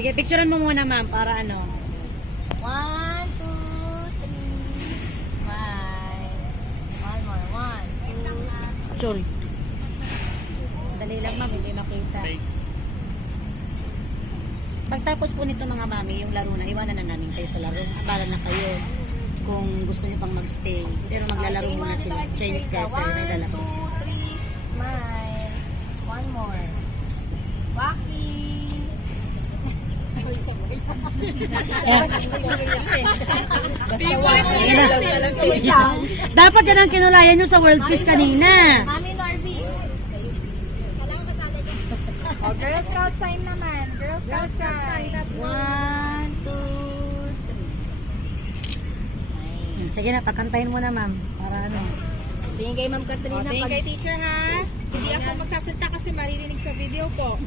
Sige, picturean mo muna ma'am para ano. 1, 2, 3. Smile. One more. 1, 2. Sorry. Dali lang ma'am, hindi makita. Pagtapos po nito mga mami, yung laro na, iwanan na namin kayo sa laro. Abala na kayo kung gusto niyo pang magstay. Pero maglalaro muna sila. Chinese garter, may 1, lalaro. 2, 3. Smile. One more. Walking. Dapat yan ang kinulayan nyo sa World Peace kanina. Mami Norby. Oh, Girl Scout sign naman. Girl Scout sign. 1, 2, 3. Sige na, pakantayin mo na ma'am. Para ano. Tingin kay Ma'am Katrina. Thank kay teacher ha. Hindi ako magsasalita kasi maririnig sa video po.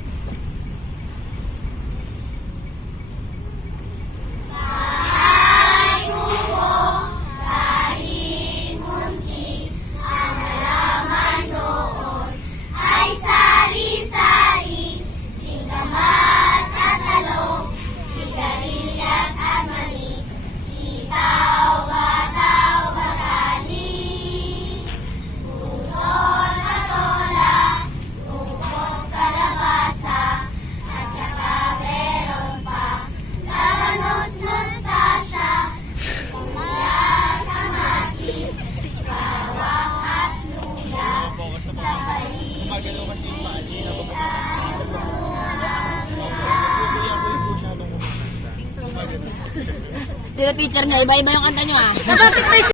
Sino teacher niya? Iba-iba yung kanta niyo ah. Bakit may